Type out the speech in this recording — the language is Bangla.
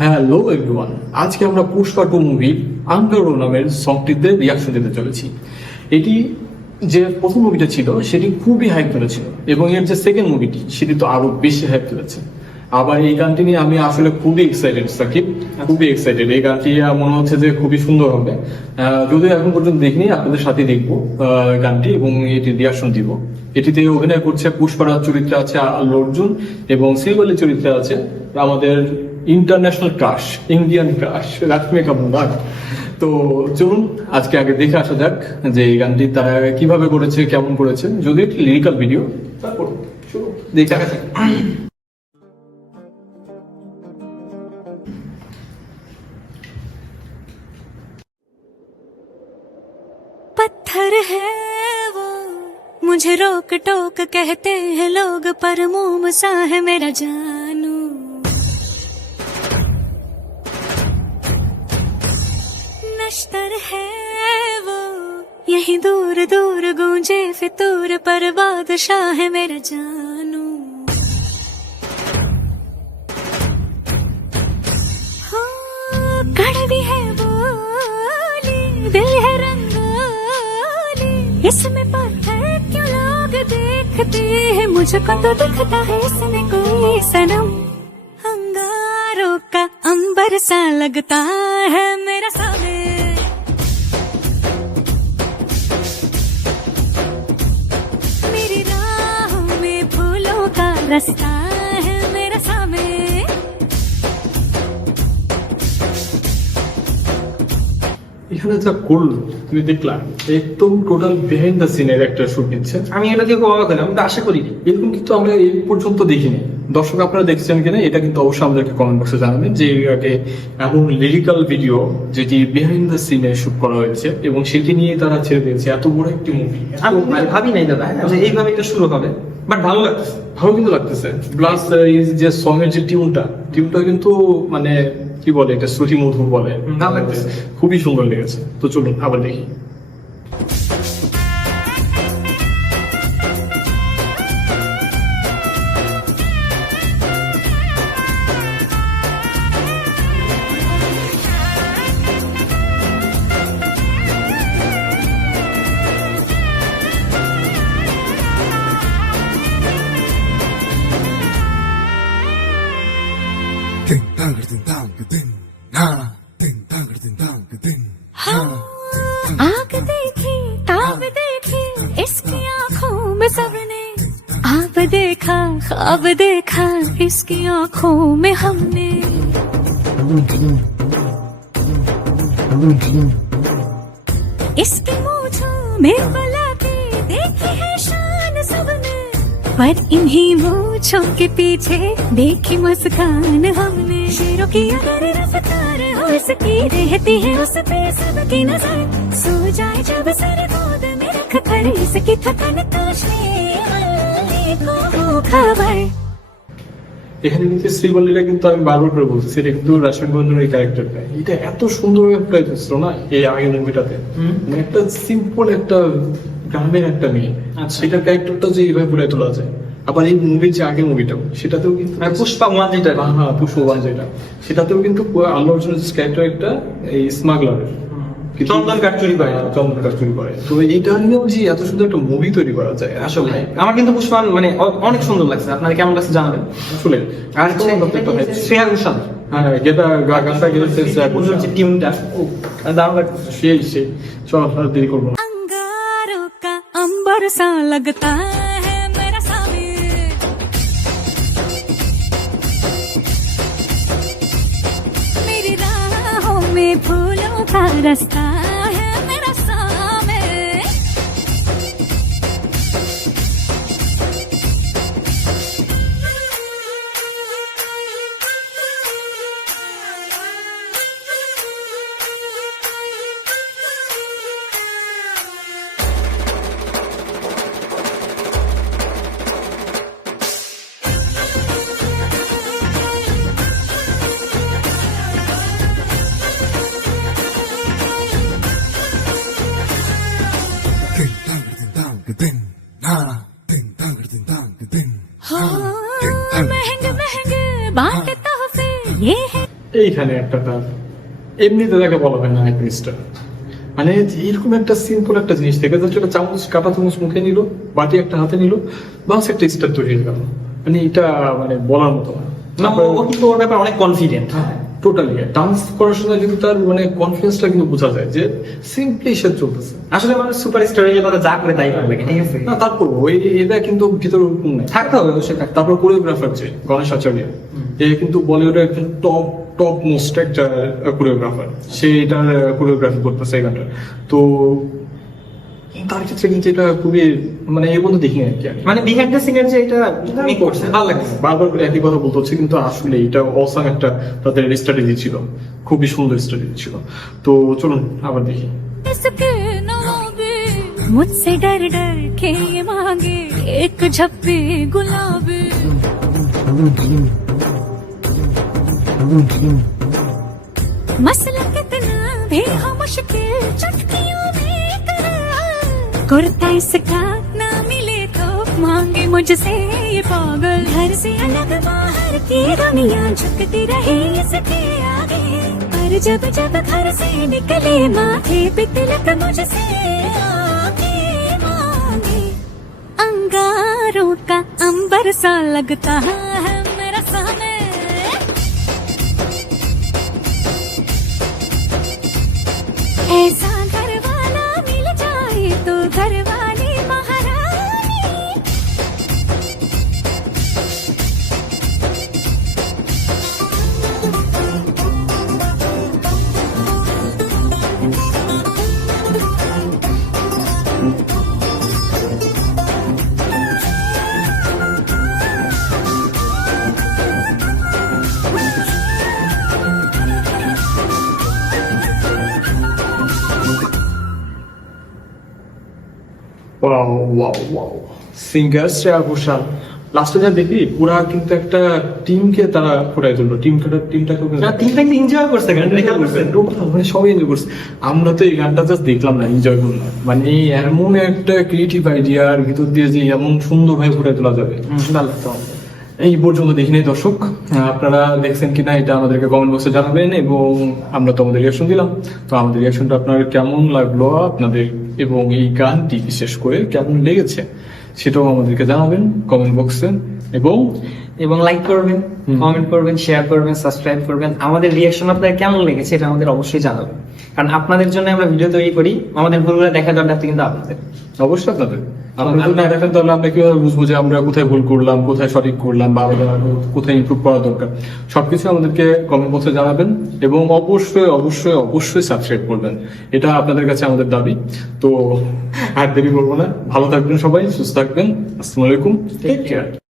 হ্যালো এভরিওয়ান, আজকে আমরা পুষ্পা 2 মুভির আঙ্গারো নামের সংটিতে রিয়াকশন দিতে চলেছি। এটি যে প্রথম মুভিটা ছিল সেটি খুবই হাইপ তুলেছিল এবং এর যে সেকেন্ড মুভিটি সেটি তো আরো বেশি হাইপ তুলেছে। আবার এই গানটি নিয়ে আমি আসলে খুবই এক্সাইটেড সাকিব, খুবই এক্সাইটেড। এই গানটি মনে হচ্ছে যে খুবই সুন্দর হবে। যদিও এখন পর্যন্ত দেখিনি, আপনাদের সাথে দেখবো গানটি এবং এটি রিয়াকশন দিব। এটিতে অভিনয় করছে পুষ্পারাজ চরিত্রে আছে আল্লু অর্জুন এবং সিলভালি চরিত্রে আছে আমাদের international crush, Indian crush Rashmika Mandanna. তো চলুন আজকে আগে দেখে আসা যাক যে এই গানটি তারা কিভাবে করেছে, কেমন করেছে। যদি একটি লিরিক্যাল ভিডিও, তারপর শুরু দেখে আসা যাক। पत्थर है वो मुझे रोक टोक कहते हैं लोग, पर मोम सा है मेरा जानू। नश्तर है वो यही दूर दूर गूंजे फितूर, पर बादशाह है मेरा जानू। हो कड़वी है बोली, दिल है रंगोली, इसमें पत्थर क्यों लोग देखते हैं, मुझको तो दिखता है इसमें कोई सनम। अंगारों का अंबर सा लगता है मेरा सामने, मेरी राहों में फूलों का रास्ता है मेरा सामने। এখানে যা করলো তুমি দেখলা, একদম টোটাল বিহাইন্ড দ্য সিনের একটা শুট দিচ্ছে। আমি এটা দিয়ে খুব অবাক হলাম, আমি তো আশা করিনি। এরকম কিন্তু আমরা এই পর্যন্ত দেখিনি। দর্শক আপনারা দেখছেন কিনা এটা কিন্তু অবশ্যই আমাদেরকে কমেন্ট বক্সে জানাবেন যে আগে এমন লিরিক্যাল ভিডিও যেটি বিহাইন্ড দ্য সিনে শুট করা হয়েছে এবং সেটি নিয়ে তারা ছেড়ে দিয়েছে এত বড় একটি মুভি। আমি ভাবি নাই দাদা যে এইভাবে এটা শুরু হবে, বাট ভালো লাগছে। ভালো কিন্তু লাগতেছে। প্লাস এই যে সং এর যে টিউনটা কিন্তু মানে কি বলে, এটা শ্রুতি মধুর বলে, ভালো লাগতেছে, খুবই সুন্দর লেগেছে। তো চলুন আবার দেখি। Ding dang ding dang ding na ding dang ding dang ding na आग देखी ताब देखी इसकी आंखों में सबने, आप देखा ख्वाब देखा इसकी आंखों में हमने। इसकी मूंछों में बलाती देखी है शान सबने, पर इन्हीं मूंछों के पीछे देखी मुस्कान हमने। शेरों की अगर रफ्तार हो इसकी रहती है उस पे सबकी नजर, सो जाए जब सर गोद में रख कर इसकी थकन तो शेर को खबर। এখানে কিন্তু শ্রীবল্লীরা কিন্তু আমি বারবার করে বলছি, এটা কিন্তু রাশমিকা মন্ডার এই ক্যারেক্টারটা, এটা এত সুন্দর একটা ছিল না এই আগের মুভিটাতে। মানে একটা সিম্পল একটা গ্রামের একটা মেয়ে, আচ্ছা। সেটার ক্যারেক্টারটা যে এইভাবে ফুলে তোলা যায়। আবার এই মুভির যে আগের মুভিটাও সেটাতেও কিন্তু পুষ্পা ওয়ান যেটা, হ্যাঁ পুষ্পা ওয়ান যেটা, সেটাতেও কিন্তু আল্লু অর্জুনের ক্যারেক্টার একটা এই স্মাগলারের চন্দন কাঠ চুরি করে। চন্দন কাঠ চুরি করে। তো এইটা নিয়েও যে এত সুন্দর একটা মুভি তৈরি করা যায় আসলে আমার কিন্তু পুষ্পা মানে অনেক সুন্দর লাগছে। আপনার কেমন লাগছে জানাবেন। আসলে। আর শ্রেয়া ঘোষাল, হ্যাঁ গেটা গানটা গেছে যে টিউনটা দারুণ লাগছে। সেই চল আর দেরি করবো না। अंगारों का अंबर सा लगता है मेरा सामने, मेरी राहों में फूलों का रास्ता है मेरा सामने। এইখানে একটা তার এমনিতে তাকে বলা হয় না স্টার, মানে এরকম একটা সিম্পল একটা জিনিস থেকে যাচ্ছে একটা চামচ কাটা চামচ মুখে নিল, বাটি একটা হাতে নিল, বাস একটা স্টার তৈরি হয়ে গেল। মানে এটা মানে বলার মতো না। না, ও কিন্তু ওর ব্যাপারে অনেক কনফিডেন্ট। টোটালি ডান্স করার সময় কিন্তু তার মানে কনফিডেন্সটা কিন্তু বোঝা যায় যে সিম্পলি সে চলতেছে। আসলে মানুষ সুপারস্টার হয়ে গেলে যা করে তাই করবে, ঠিক আছে? না তারপর ওই এটা কিন্তু ভিতরে ওরকম নাই। থাকতে হবে অবশ্যই থাকতে তারপর কোরিওগ্রাফার যে গণেশ আচার্য, এ কিন্তু বলিউডের একজন টপ মোস্ট একটা কোরিওগ্রাফার, সে এটার কোরিওগ্রাফি করতেছে এই গানটা। তো তার ক্ষেত্রে কিন্তু এটা খুবই মানে এর মধ্যে দেখিনি আর কি আমি। মানে বিহাইন্ড দ্য সিনের যে এটা উনি করছে ভালো লাগছে। বারবার করে একই কথা বলতে হচ্ছে, কিন্তু আসলে এটা অসাম একটা তাদের স্ট্র্যাটেজি ছিল, খুবই সুন্দর স্ট্র্যাটেজি ছিল। তো চলুন আবার দেখি। इसके नवाबे मुझसे डर डर के ये मांगे एक झप्पी गुलाबी मसला कितना भी हो मुश्किल चुटकियों में कर कुर्ता इसका ना मिले तो मांगे मुझसे ये पागल। घर से अलग बाहर की दुनिया झुकती रही इसके आगे, पर जब जब घर से निकले माथे पे तिलक मुझसे आगे मांगे। अंगारों का अंबर सा लगता है मेरा सामने, ऐसा घर वाला मिल जाए तो घर वाली महारानी। Wow wow wow, singer Shreya Ghoshal লাস্টে যা দেখি পুরা কিন্তু একটা টিমকে তারা ফুটাই তুললো, টিমটাকে না, তিনটা কিন্তু এনজয় করছে গানটা, দেখে করছে। মানে সবাই এনজয় করছে। আমরা তো এই গানটা জাস্ট দেখলাম না, এনজয় করলাম। মানে এমন একটা ক্রিয়েটিভ আইডিয়ার ভিতর দিয়ে যে এমন সুন্দর ভাবে ফুটাই তোলা যাবে, ভালো লাগতো। এই পর্যন্ত দেখিনি দর্শক। আপনারা দেখছেন কিনা এটা আমাদেরকে কমেন্ট বক্সে জানাবেন, এবং আমরা তো আমাদের রিয়াকশন দিলাম। তো আমাদের রিয়াকশনটা আপনার কেমন লাগলো আপনাদের, এবং এই গানটি বিশেষ করে কেমন লেগেছে সেটাও আমাদেরকে জানাবেন কমেন্ট বক্সে। এবং লাইক করবেন, কমেন্ট করবেন, শেয়ার করবেন, সাবস্ক্রাইব করবেন। আমাদের রিয়াকশন আপনাদের কেমন লেগেছে এটা আমাদের অবশ্যই জানাবেন, কারণ আপনাদের জন্য আমরা ভিডিও তৈরি করি। আমাদের ভুলগুলো দেখা দরকার কিন্তু আপনাদের, অবশ্যই আপনাদের। আপনারা যদি না দেখেন তাহলে আমরা কিভাবে বুঝবো যে আমরা কোথায় ভুল করলাম, কোথায় সঠিক করলাম, বা আমাদের আরো কোথায় ইমপ্রুভ করা দরকার। সবকিছু আমাদেরকে কমেন্ট বক্সে জানাবেন, এবং অবশ্যই অবশ্যই অবশ্যই সাবস্ক্রাইব করবেন। এটা আপনাদের কাছে আমাদের দাবি। তো আর দেরি করবো না, ভালো থাকবেন সবাই, সুস্থ থাকবেন। আসসালামু আলাইকুম, টেক কেয়ার।